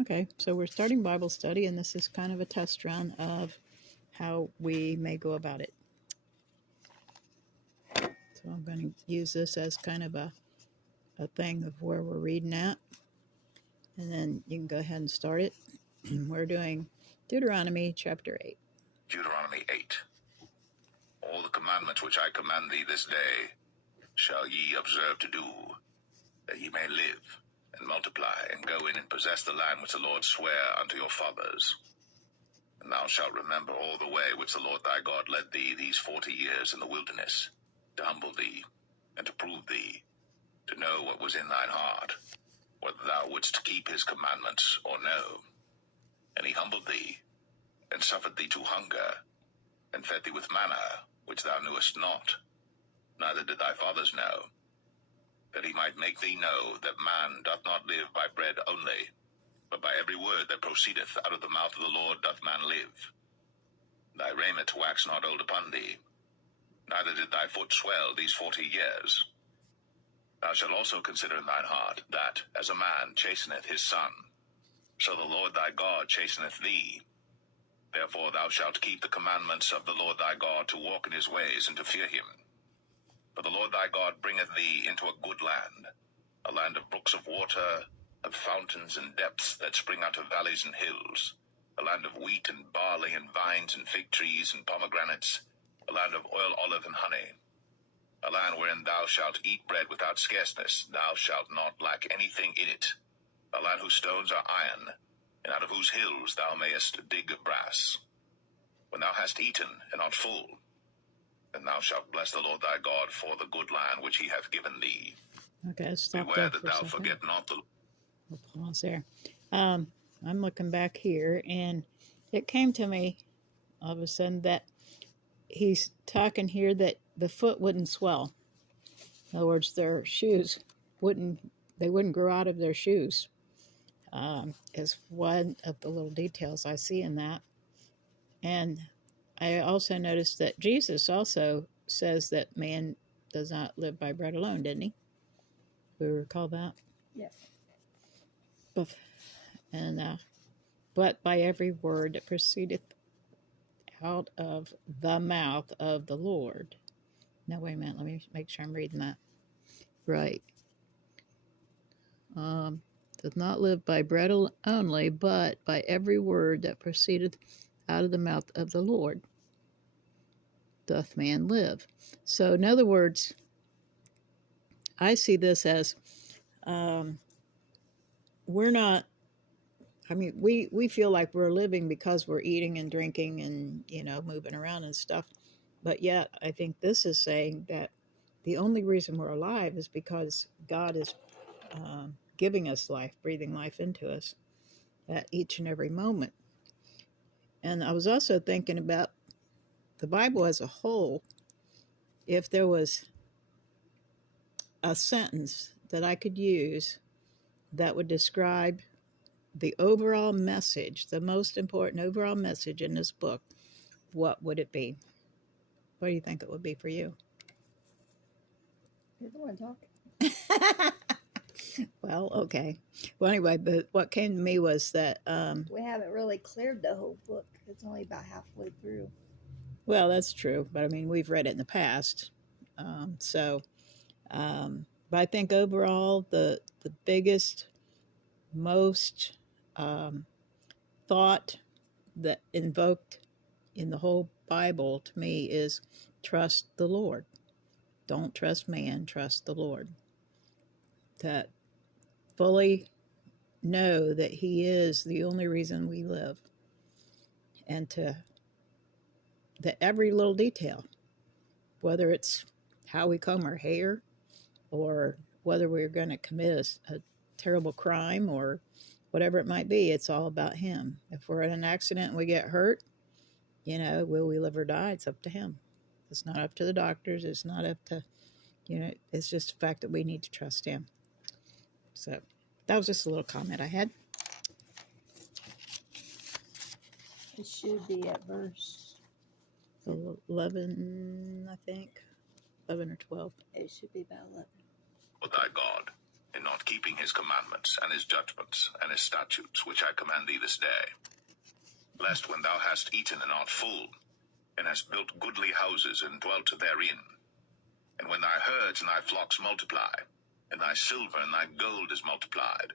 Okay, so we're starting Bible study, and this is kind of a test run of how we may go about it. So I'm going to use this as kind of a thing of where we're reading at, and then you can go ahead and start it. We're doing Deuteronomy chapter 8. Deuteronomy 8. All the commandments which I command thee this day shall ye observe to do, that ye may live, and multiply, and go in and possess the land which the Lord sware unto your fathers. And thou shalt remember all the way which the Lord thy God led thee these 40 years in the wilderness, to humble thee, and to prove thee, to know what was in thine heart, whether thou wouldst keep his commandments or no. And he humbled thee, and suffered thee to hunger, and fed thee with manna, which thou knewest not, neither did thy fathers know, that he might make thee know that man doth not live by bread only, but by every word that proceedeth out of the mouth of the Lord doth man live. Thy raiment wax not old upon thee, neither did thy foot swell these 40 years. Thou shalt also consider in thine heart, that, as a man chasteneth his son, so the Lord thy God chasteneth thee. Therefore thou shalt keep the commandments of the Lord thy God, to walk in his ways, and to fear him. For the Lord thy God bringeth thee into a good land, a land of brooks of water, of fountains and depths that spring out of valleys and hills, a land of wheat and barley and vines and fig trees and pomegranates, a land of oil, olive, and honey, a land wherein thou shalt eat bread without scarceness, thou shalt not lack anything in it, a land whose stones are iron, and out of whose hills thou mayest dig brass. When thou hast eaten and art full, then thou shalt bless the Lord thy God for the good land which he hath given thee. Okay, stop Beware there that for a thou second. forget not the... We'll pause there. I'm looking back here, and it came to me all of a sudden that he's talking here that the foot wouldn't swell. In other words, their shoes wouldn't grow out of their shoes. Is one of the little details I see in that. And I also noticed that Jesus also says that man does not live by bread alone, didn't he? We recall that? Yes. But by every word that proceedeth out of the mouth of the Lord. No, wait a minute. Let me make sure I'm reading that right. Does not live by bread only, but by every word that proceedeth out of the mouth of the Lord doth man live. So, in other words, I see this as we're not, we feel like we're living because we're eating and drinking and, moving around and stuff. But yet, I think this is saying that the only reason we're alive is because God is giving us life, breathing life into us at each and every moment. And I was also thinking about the Bible as a whole. If there was a sentence that I could use that would describe the overall message, the most important overall message in this book, what would it be? What do you think it would be for you? You're the one talking. Well, okay. Well, anyway, but what came to me was that... we haven't really cleared the whole book. It's only about halfway through. Well, that's true. But, we've read it in the past. But I think overall, the biggest, most thought that invoked in the whole Bible to me is trust the Lord. Don't trust man, trust the Lord. That fully know that he is the only reason we live. And that every little detail, whether it's how we comb our hair or whether we're going to commit a terrible crime or whatever it might be, it's all about him. If we're in an accident and we get hurt, will we live or die? It's up to him. It's not up to the doctors. It's not up to, it's just the fact that we need to trust him. So that was just a little comment I had. It should be at verse 11, I think. 11 or 12. It should be about 11. Thy God, in not keeping his commandments, and his judgments, and his statutes, which I command thee this day. Lest when thou hast eaten and art full, and hast built goodly houses, and dwelt therein, and when thy herds and thy flocks multiply, and thy silver and thy gold is multiplied,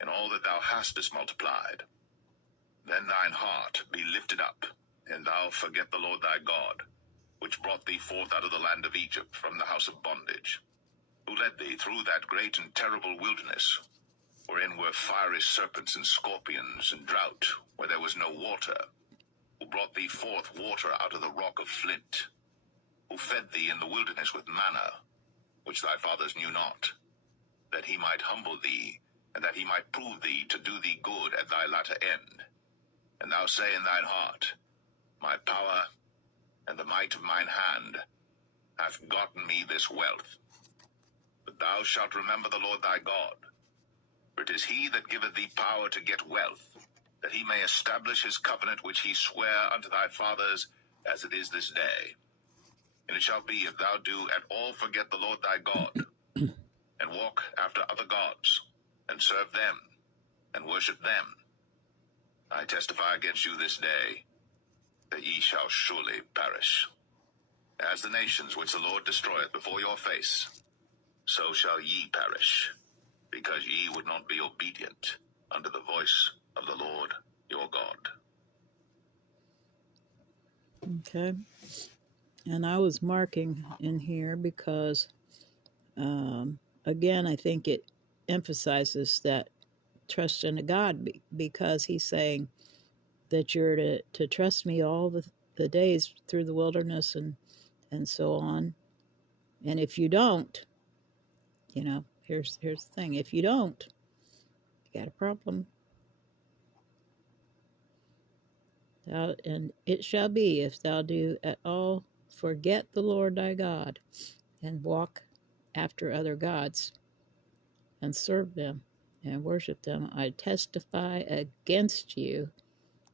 and all that thou hast is multiplied, then thine heart be lifted up, and thou forget the Lord thy God, which brought thee forth out of the land of Egypt from the house of bondage, who led thee through that great and terrible wilderness, wherein were fiery serpents and scorpions, and drought, where there was no water, who brought thee forth water out of the rock of flint, who fed thee in the wilderness with manna, which thy fathers knew not, that he might humble thee, and that he might prove thee to do thee good at thy latter end. And thou say in thine heart, My power and the might of mine hand hath gotten me this wealth. But thou shalt remember the Lord thy God, for it is he that giveth thee power to get wealth, that he may establish his covenant which he sware unto thy fathers, as it is this day. And it shall be, if thou do at all forget the Lord thy God, and walk after other gods, and serve them, and worship them, I testify against you this day, that ye shall surely perish. As the nations which the Lord destroyeth before your face, so shall ye perish, because ye would not be obedient unto the voice of the Lord your God. Okay. And I was marking in here because, again, I think it emphasizes that trust in God, because he's saying that you're to trust me all the days through the wilderness and so on. And if you don't, here's the thing. If you don't, you got a problem. And it shall be, if thou do at all forget the Lord thy God, and walk after other gods, and serve them, and worship them, I testify against you.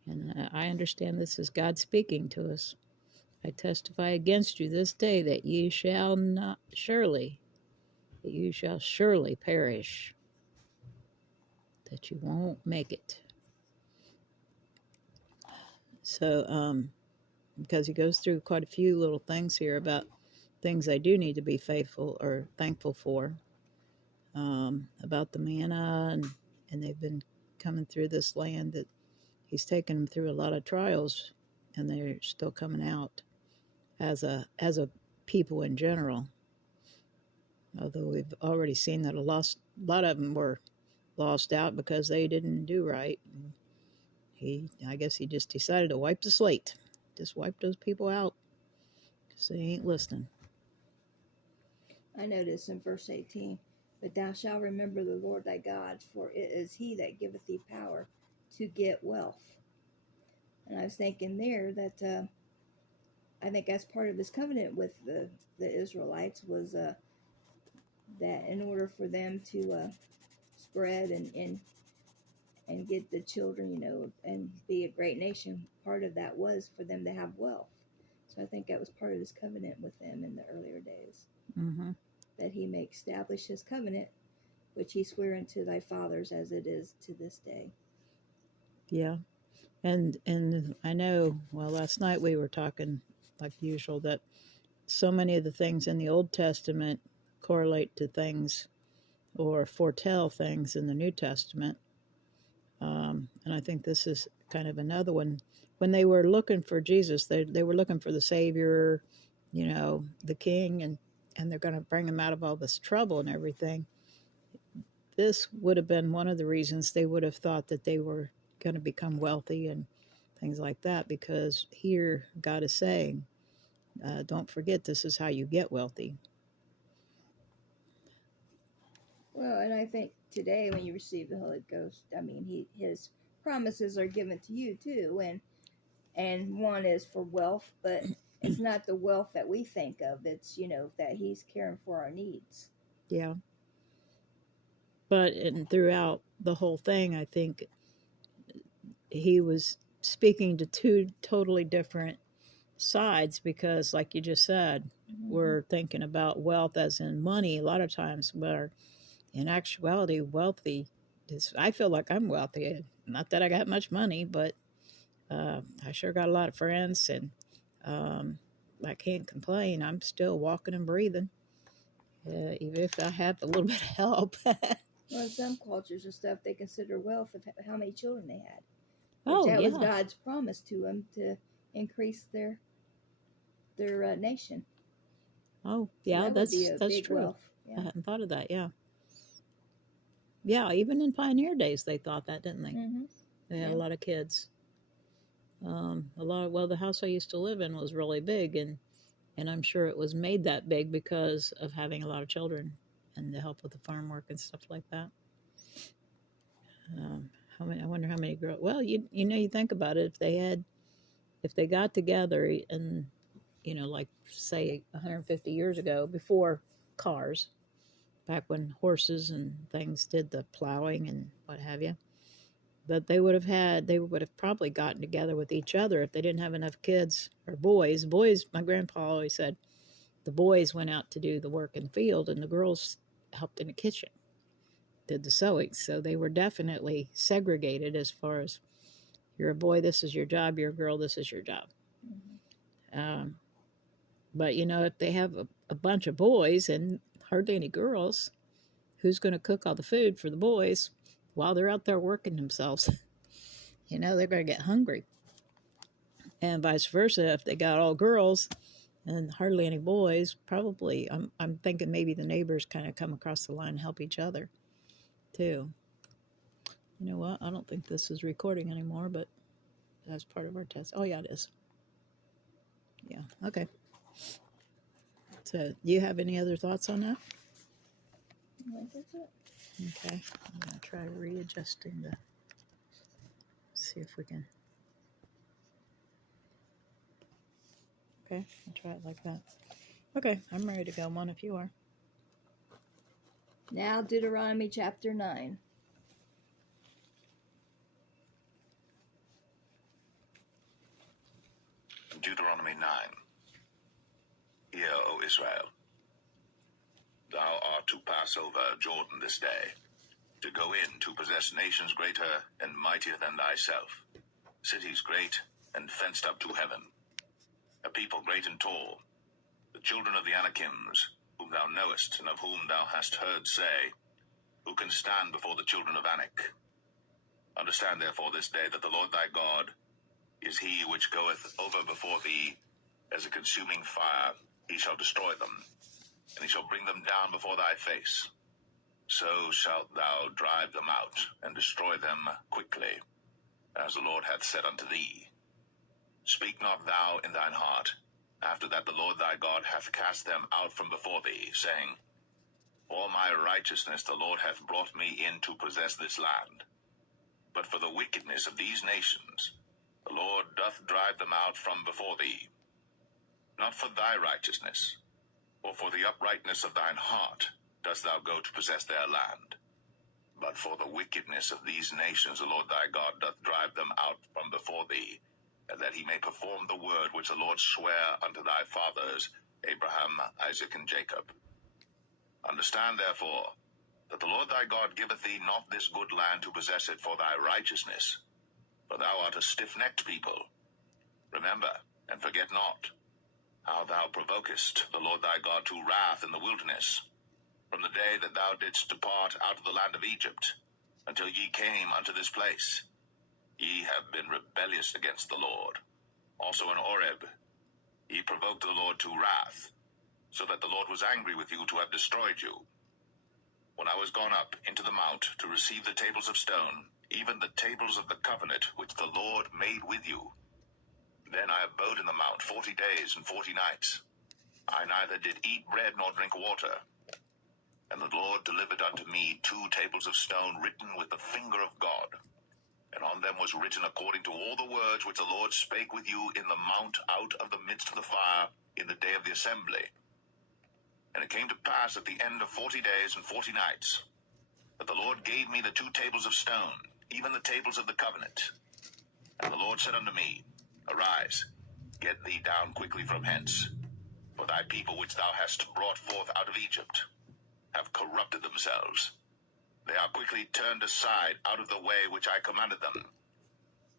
And I understand this is God speaking to us. I testify against you this day that you shall surely perish, that you won't make it. So, because he goes through quite a few little things here about things I do need to be faithful or thankful for, about the manna, and they've been coming through this land that he's taken them through a lot of trials, and they're still coming out as a people in general. Although we've already seen that a lot of them were lost out because they didn't do right. I guess he just decided to wipe the slate, just wipe those people out because they ain't listening. I notice in verse 18, but thou shalt remember the Lord thy God, for it is he that giveth thee power to get wealth. And I was thinking there that I think as part of his covenant with the Israelites was that in order for them to spread and get the children, and be a great nation, part of that was for them to have wealth. So I think that was part of his covenant with them in the earlier days. Mm-hmm. That he may establish his covenant, which he sware unto thy fathers, as it is to this day. Yeah. And I know, well, last night we were talking, like usual, that so many of the things in the Old Testament correlate to things or foretell things in the New Testament. And I think this is kind of another one. When they were looking for Jesus, they were looking for the Savior, the King, and they're going to bring him out of all this trouble and everything. This would have been one of the reasons they would have thought that they were going to become wealthy and things like that, because here God is saying, don't forget, this is how you get wealthy. Well, and I think today when you receive the Holy Ghost, his promises are given to you too, and one is for wealth, but it's not the wealth that we think of. It's that he's caring for our needs. Yeah. But throughout the whole thing, I think he was speaking to two totally different sides, because like you just said, we're thinking about wealth as in money a lot of times, where in actuality, wealthy is, I feel like I'm wealthy. Not that I got much money, but I sure got a lot of friends, and um, I can't complain. I'm still walking and breathing, even if I have a little bit of help. Well, in some cultures and stuff, they consider wealth of how many children they had, which Oh, that was yeah. God's promise to them to increase their nation. Oh, So yeah, that would be that's a that's big true. wealth. I Yeah. hadn't thought of that. Yeah. Yeah, even in pioneer days, they thought that, didn't they? Mm-hmm. They had Yeah. a lot of kids. A lot of, well, the house I used to live in was really big, and I'm sure it was made that big because of having a lot of children and the help with the farm work and stuff like that. How many? I wonder how many girls. Well, you know, you think about it. If they got together and, like say 150 years ago, before cars, back when horses and things did the plowing and what have you, that they would have probably gotten together with each other if they didn't have enough kids or boys. Boys, my grandpa always said, the boys went out to do the work in the field and the girls helped in the kitchen, did the sewing. So they were definitely segregated as far as, you're a boy, this is your job, you're a girl, this is your job. Mm-hmm. But if they have a bunch of boys and hardly any girls, who's going to cook all the food for the boys while they're out there working themselves? They're going to get hungry. And vice versa, if they got all girls and hardly any boys, probably I'm thinking maybe the neighbors kind of come across the line and help each other too. You know what? I don't think this is recording anymore, but that's part of our test. Oh yeah, it is. Yeah. Okay. So, do you have any other thoughts on that? I think that's it. Okay. I'm gonna try readjusting the. See if we can. Okay, I'll try it like that. Okay, I'm ready to go. One if you are. Now Deuteronomy chapter 9. Deuteronomy 9. Hear, O Israel, thou art to pass over Jordan this day, to go in to possess nations greater and mightier than thyself, cities great and fenced up to heaven, a people great and tall, the children of the Anakims, whom thou knowest, and of whom thou hast heard say, who can stand before the children of Anak? Understand therefore this day that the Lord thy God is he which goeth over before thee as a consuming fire. He shall destroy them, and he shall bring them down before thy face. So shalt thou drive them out, and destroy them quickly, as the Lord hath said unto thee. Speak not thou in thine heart, after that the Lord thy God hath cast them out from before thee, saying, For my righteousness the Lord hath brought me in to possess this land. But for the wickedness of these nations, the Lord doth drive them out from before thee. Not for thy righteousness, or for the uprightness of thine heart, dost thou go to possess their land. But for the wickedness of these nations the Lord thy God doth drive them out from before thee, and that he may perform the word which the Lord sware unto thy fathers, Abraham, Isaac, and Jacob. Understand therefore, that the Lord thy God giveth thee not this good land to possess it for thy righteousness, for thou art a stiff-necked people. Remember, and forget not, how thou provokest the Lord thy God to wrath in the wilderness, from the day that thou didst depart out of the land of Egypt, until ye came unto this place. Ye have been rebellious against the Lord. Also in Horeb ye provoked the Lord to wrath, so that the Lord was angry with you to have destroyed you. When I was gone up into the mount to receive the tables of stone, even the tables of the covenant which the Lord made with you, then I abode in the mount 40 days and 40 nights. I neither did eat bread nor drink water. And the Lord delivered unto me 2 tables of stone written with the finger of God. And on them was written according to all the words which the Lord spake with you in the mount out of the midst of the fire in the day of the assembly. And it came to pass at the end of 40 days and 40 nights, that the Lord gave me the 2 tables of stone, even the tables of the covenant. And the Lord said unto me, Arise, get thee down quickly from hence, for thy people which thou hast brought forth out of Egypt have corrupted themselves, They are quickly turned aside out of the way which I commanded them.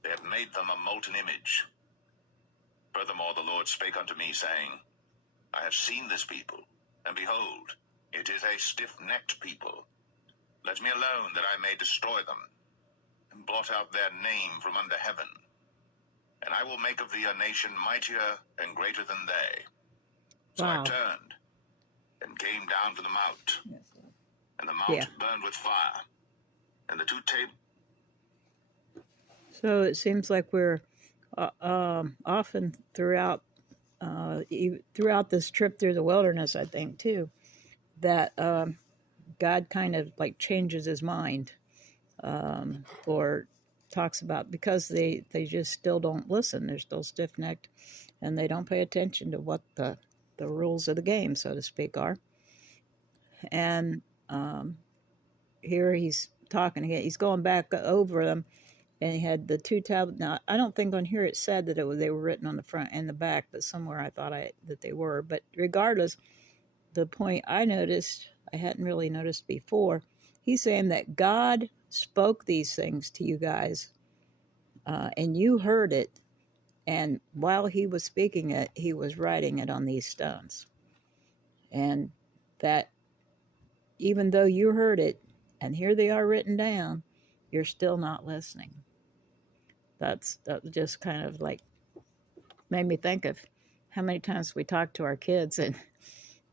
They have made them a molten image. Furthermore, the Lord spake unto me, saying, I have seen this people, and behold, it is a stiff-necked people. Let me alone, that I may destroy them, and blot out their name from under heaven. And I will make of thee a nation mightier and greater than they. So Wow. I turned, and came down to the mount, Yes, Lord. and the mount Yeah. burned with fire, and the two tables. So it seems like we're often throughout throughout this trip through the wilderness, I think too, that God kind of like changes his mind, or talks about, because they just still don't listen. They're still stiff-necked, and they don't pay attention to what the rules of the game, so to speak, are. And here he's talking again. He's going back over them, and he had the two tablets. Now, I don't think on here it said that they were written on the front and the back, but somewhere I thought that they were. But regardless, the point I noticed, I hadn't really noticed before, he's saying that God spoke these things to you guys, and you heard it, and while he was speaking it, he was writing it on these stones. And that even though you heard it, and here they are written down, you're still not listening. That just kind of like made me think of how many times we talk to our kids and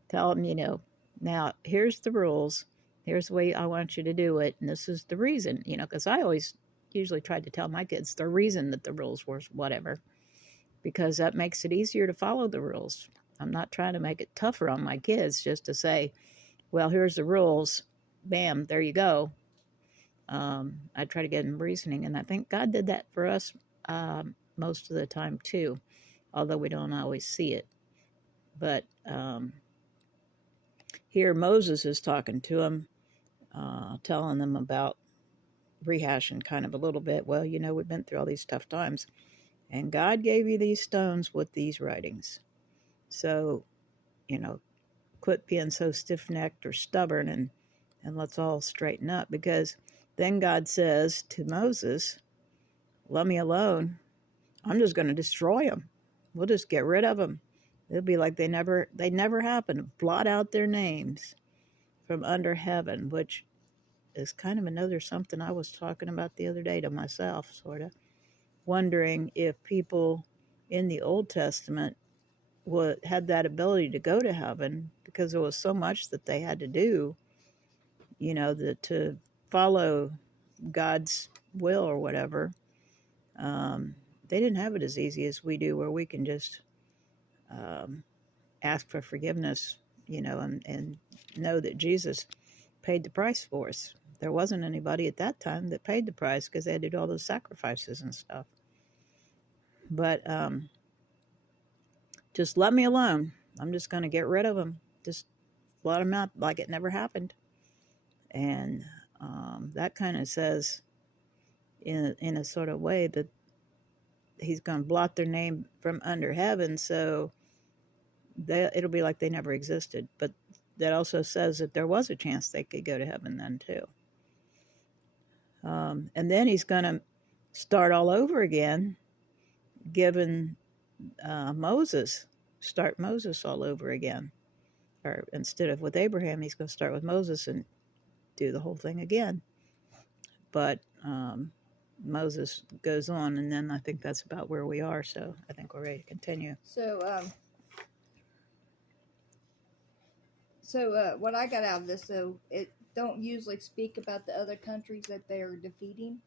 tell them, now here's the rules, here's the way I want you to do it, and this is the reason, because I always usually tried to tell my kids the reason that the rules were whatever, because that makes it easier to follow the rules. I'm not trying to make it tougher on my kids just to say, well, here's the rules, bam, there you go. I try to get them reasoning, and I think God did that for us most of the time too, although we don't always see it. But here Moses is talking to him, telling them about, rehashing kind of a little bit, well, we've been through all these tough times, and God gave you these stones with these writings. So, quit being so stiff-necked or stubborn, and let's all straighten up, because then God says to Moses, let me alone. I'm just going to destroy them. We'll just get rid of them. It'll be like they never happened. Blot out their names from under heaven, which is kind of another something I was talking about the other day to myself, sort of wondering if people in the Old Testament had that ability to go to heaven, because there was so much that they had to do, to follow God's will or whatever. They didn't have it as easy as we do, where we can just ask for forgiveness, and know that Jesus paid the price for us. There wasn't anybody at that time that paid the price, because they had to do all those sacrifices and stuff. But just let me alone. I'm just going to get rid of them. Just blot them out like it never happened. And that kind of says, in a sort of way, that he's going to blot their name from under heaven, so it'll be like they never existed. But that also says that there was a chance they could go to heaven then too. And then he's going to start all over again, giving start Moses all over again. Or instead of with Abraham, he's going to start with Moses and do the whole thing again. But Moses goes on, and then I think that's about where we are, so I think we're ready to continue. So what I got out of this, though, it don't usually speak about the other countries that they are defeating,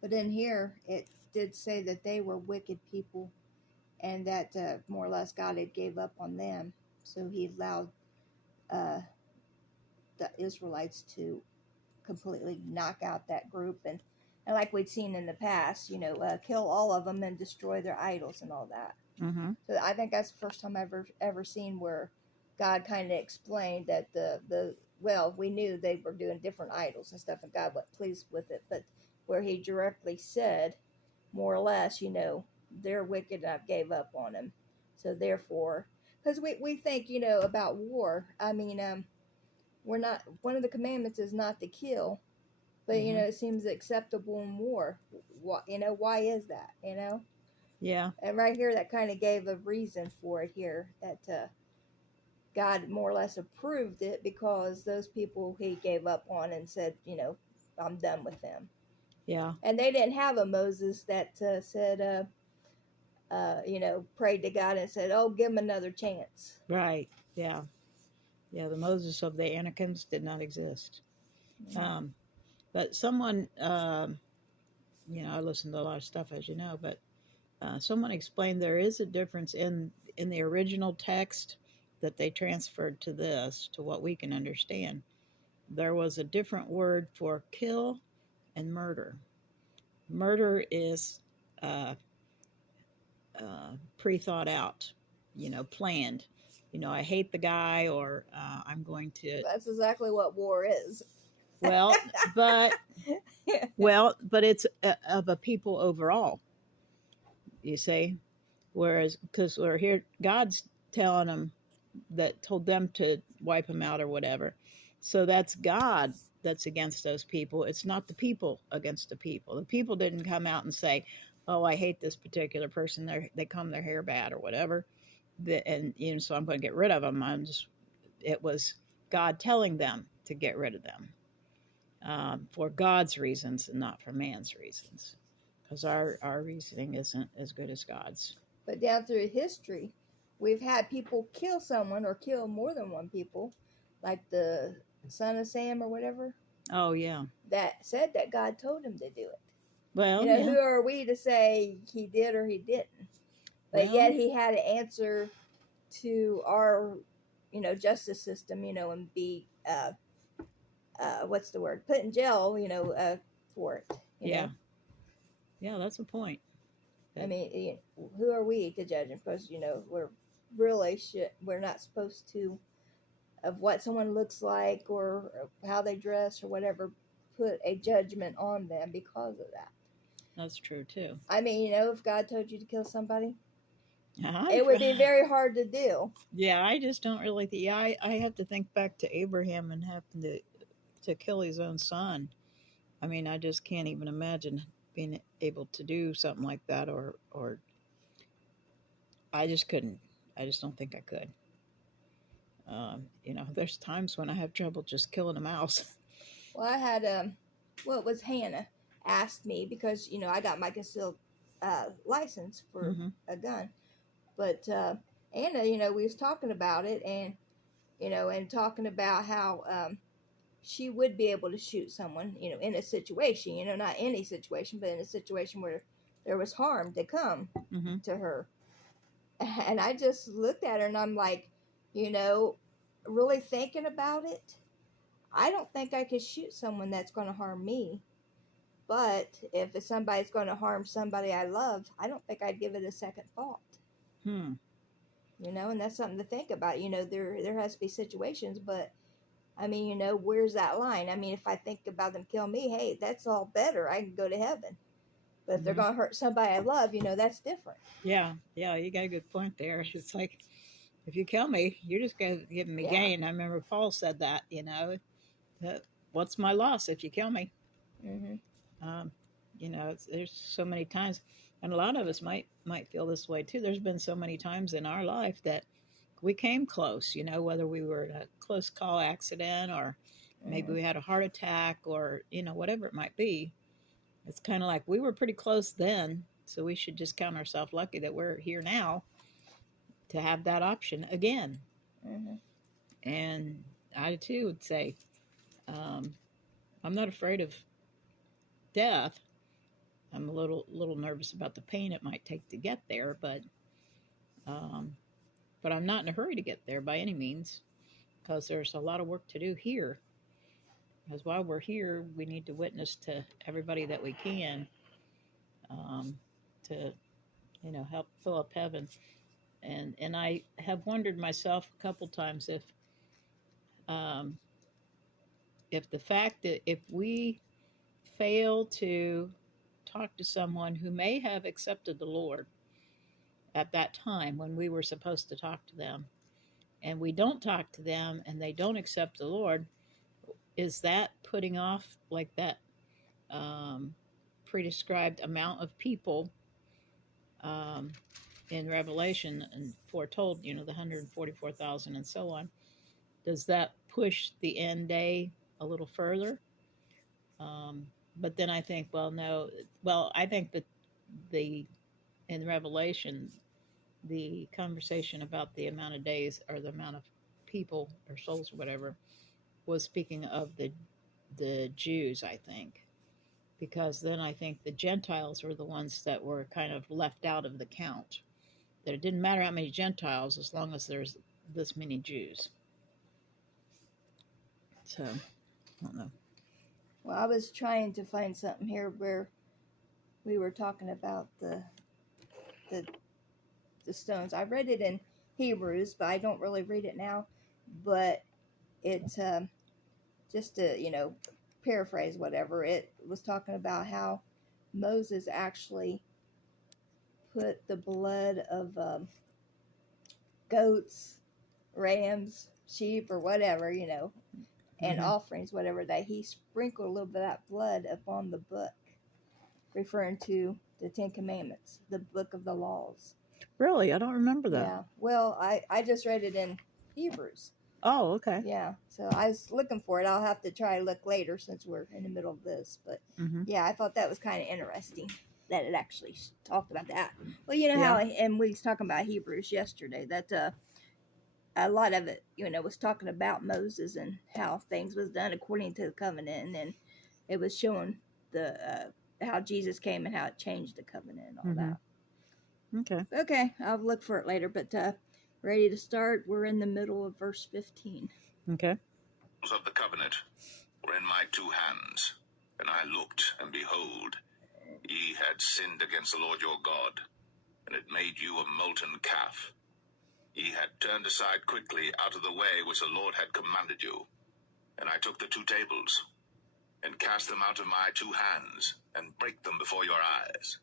but in here it did say that they were wicked people, and that more or less God had gave up on them, so he allowed the Israelites to completely knock out that group, and like we'd seen in the past, kill all of them and destroy their idols and all that. So I think that's the first time I've ever seen where God kind of explained that well, we knew they were doing different idols and stuff, and God wasn't pleased with it, but where he directly said, more or less, they're wicked and I gave up on them. So therefore, because we think, about war. I mean, we're not, one of the commandments is not to kill, But Mhm. it seems acceptable in war. Why is that? Yeah. And right here, that kind of gave a reason for it here, that God more or less approved it because those people he gave up on and said, I'm done with them. Yeah. And they didn't have a Moses that said, prayed to God and said, "Oh, give him another chance." Right. Yeah. Yeah. The Moses of the Anakims did not exist. Um, but someone, I listen to a lot of stuff, as you know, but someone explained there is a difference in the original text that they transferred to this, to what we can understand. There was a different word for kill and murder. Murder is uh, pre-thought out, planned. I hate the guy, or I'm going to. That's exactly what war is. Well, but it's of a people overall. You see, whereas because we're here, God's telling them told them to wipe them out or whatever. So that's God that's against those people. It's not the people against the people. The people didn't come out and say, "Oh, I hate this particular person. They comb their hair bad or whatever," and so I'm going to get rid of them. It was God telling them to get rid of them for God's reasons and not for man's reasons, because our reasoning isn't as good as God's. But down through history, we've had people kill someone or kill more than one people, like the son of Sam or whatever, Oh yeah. that said that God told him to do it. Well, yeah. Who are we to say he did or he didn't? But Well, yet he had to answer to our, justice system, and be, what's the word? Put in jail, for it. Yeah. Yeah, that's a point. I mean, who are we to judge him? Because, we're not supposed to, of what someone looks like or how they dress or whatever, put a judgment on them because of that. That's true too. I mean, if God told you to kill somebody, it would be very hard to do. Yeah, I just don't really think. Yeah, I have to think back to Abraham and having to kill his own son. I mean, I just can't even imagine being able to do something like that, or I just couldn't. I just don't think I could. There's times when I have trouble just killing a mouse. Well, I had it was Hannah asked me because I got my concealed license for a gun, but Anna, we was talking about it and and talking about how she would be able to shoot someone, in a situation, not any situation, but in a situation where there was harm to come to her. And I just looked at her and I'm like, really thinking about it, I don't think I could shoot someone that's going to harm me. But if somebody's going to harm somebody I love, I don't think I'd give it a second thought. And that's something to think about. There has to be situations, but I mean, where's that line? I mean, if I think about them kill me, hey, that's all better. I can go to heaven. But if they're going to hurt somebody I love, that's different. Yeah, you got a good point there. It's like, if you kill me, you're just giving me gain. I remember Paul said that, that what's my loss if you kill me? There's so many times, and a lot of us might feel this way too. There's been so many times in our life that we came close, whether we were in a close call accident or maybe we had a heart attack or, whatever it might be. It's kind of like we were pretty close then, so we should just count ourselves lucky that we're here now to have that option again. And I too would say, I'm not afraid of death. I'm a little nervous about the pain it might take to get there, but I'm not in a hurry to get there by any means, because there's a lot of work to do here. Because while we're here, we need to witness to everybody that we can, to help fill up heaven. And I have wondered myself a couple times if the fact that if we fail to talk to someone who may have accepted the Lord at that time when we were supposed to talk to them, and we don't talk to them and they don't accept the Lord, is that putting off like that prescribed amount of people um, in Revelation and foretold, the 144,000 and so on, does that push the end day a little further? But then I think, well, no. Well, I think that the in Revelation, the conversation about the amount of days or the amount of people or souls or whatever was speaking of the Jews, I think, because then I think the Gentiles were the ones that were kind of left out of the count. That it didn't matter how many Gentiles as long as there's this many Jews. So, I don't know. Well, I was trying to find something here where we were talking about the stones. I read it in Hebrews, but I don't really read it now. But it just to paraphrase whatever, it was talking about how Moses actually put the blood of goats, rams, sheep, or whatever, and offerings, whatever, that he sprinkled a little bit of that blood upon the book, referring to the Ten Commandments, the book of the laws. Really? I don't remember that. Yeah. Well, I just read it in Hebrews. Oh, okay. Yeah. So I was looking for it. I'll have to try to look later since we're in the middle of this. But yeah, I thought that was kind of interesting that it actually talked about that. Well, how, and we was talking about Hebrews yesterday, that a lot of it, was talking about Moses and how things was done according to the covenant, and then it was showing the how Jesus came and how it changed the covenant and all that. Okay, I'll look for it later, but ready to start. We're in the middle of verse 15. Okay. Of the covenant were in my 2 hands, and I looked, and behold, ye had sinned against the Lord your God, and had made you a molten calf. Ye had turned aside quickly out of the way which the Lord had commanded you. And I took the 2 tables, and cast them out of my 2 hands, and brake them before your eyes.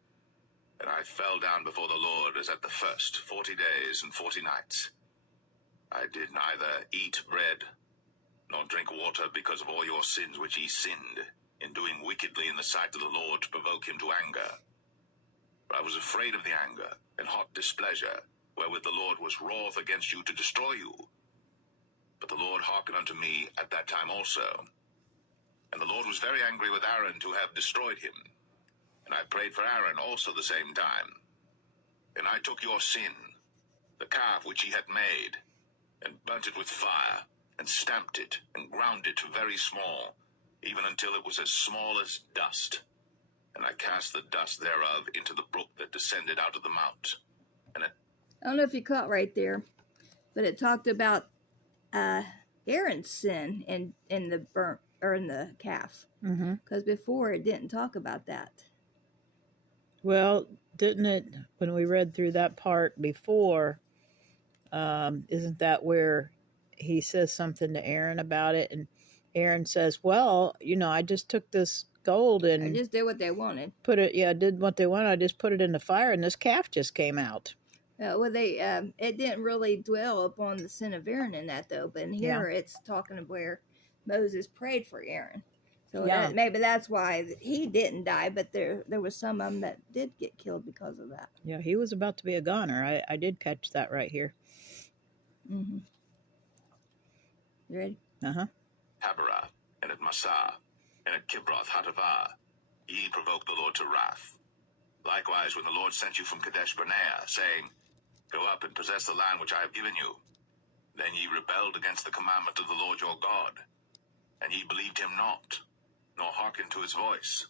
And I fell down before the Lord as at the first 40 days and 40 nights. I did neither eat bread, nor drink water, because of all your sins which ye sinned, in doing wickedly in the sight of the Lord, to provoke him to anger. For I was afraid of the anger, and hot displeasure, wherewith the Lord was wroth against you to destroy you. But the Lord hearkened unto me at that time also. And the Lord was very angry with Aaron to have destroyed him. And I prayed for Aaron also the same time. And I took your sin, the calf which ye had made, and burnt it with fire, and stamped it, and ground it very small, even until it was as small as dust. And I cast the dust thereof into the brook that descended out of the mount. And it... I don't know if you caught right there, but it talked about Aaron's sin in the burnt, or in the calf. Because before it didn't talk about that. Well, didn't it, when we read through that part before, isn't that where he says something to Aaron about it? And Aaron says, well, I just took this gold and... I just did what they wanted. Did what they wanted. I just put it in the fire and this calf just came out. Well, it didn't really dwell upon the sin of Aaron in that, though. But in here, it's talking of where Moses prayed for Aaron. So maybe that's why he didn't die, but there was some of them that did get killed because of that. Yeah, he was about to be a goner. I did catch that right here. You ready? Haberah, and at Massah, and at Kibroth Hattaavah, ye provoked the Lord to wrath. Likewise, when the Lord sent you from Kadesh Barnea, saying, Go up and possess the land which I have given you, then ye rebelled against the commandment of the Lord your God, and ye believed him not, nor hearkened to his voice.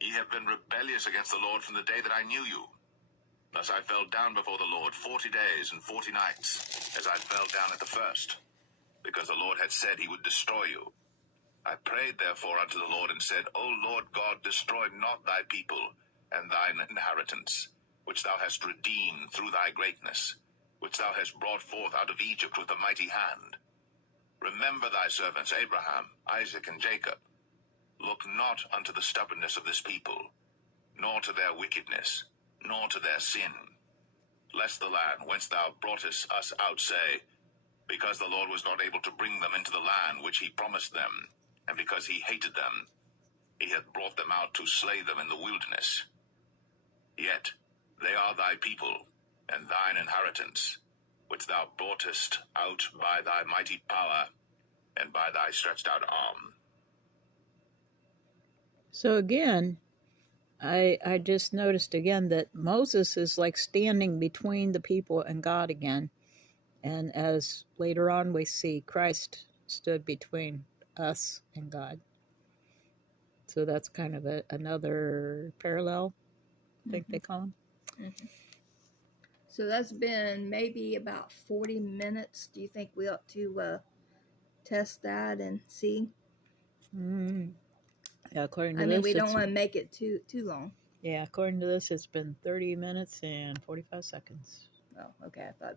Ye have been rebellious against the Lord from the day that I knew you. Thus I fell down before the Lord 40 days and 40 nights, as I fell down at the first, because the Lord had said he would destroy you. I prayed therefore unto the Lord, and said, O Lord God, destroy not thy people and thine inheritance, which thou hast redeemed through thy greatness, which thou hast brought forth out of Egypt with a mighty hand. Remember thy servants Abraham, Isaac, and Jacob. Look not unto the stubbornness of this people, nor to their wickedness, nor to their sin. Lest the land whence thou broughtest us out say, Because the Lord was not able to bring them into the land which he promised them, and because he hated them, He hath brought them out to slay them in the wilderness. Yet they are thy people, and thine inheritance, which thou broughtest out by thy mighty power, and by thy stretched out arm. So again, I just noticed again that Moses is like standing between the people and God again. And as later on we see, Christ stood between us and God. So that's kind of another parallel, I think they call them. Mm-hmm. So that's been maybe about 40 minutes. Do you think we ought to test that and see? Yeah, according to I this, mean, we don't want to make it too long. Yeah, according to this, it's been 30 minutes and 45 seconds. Oh, okay. I thought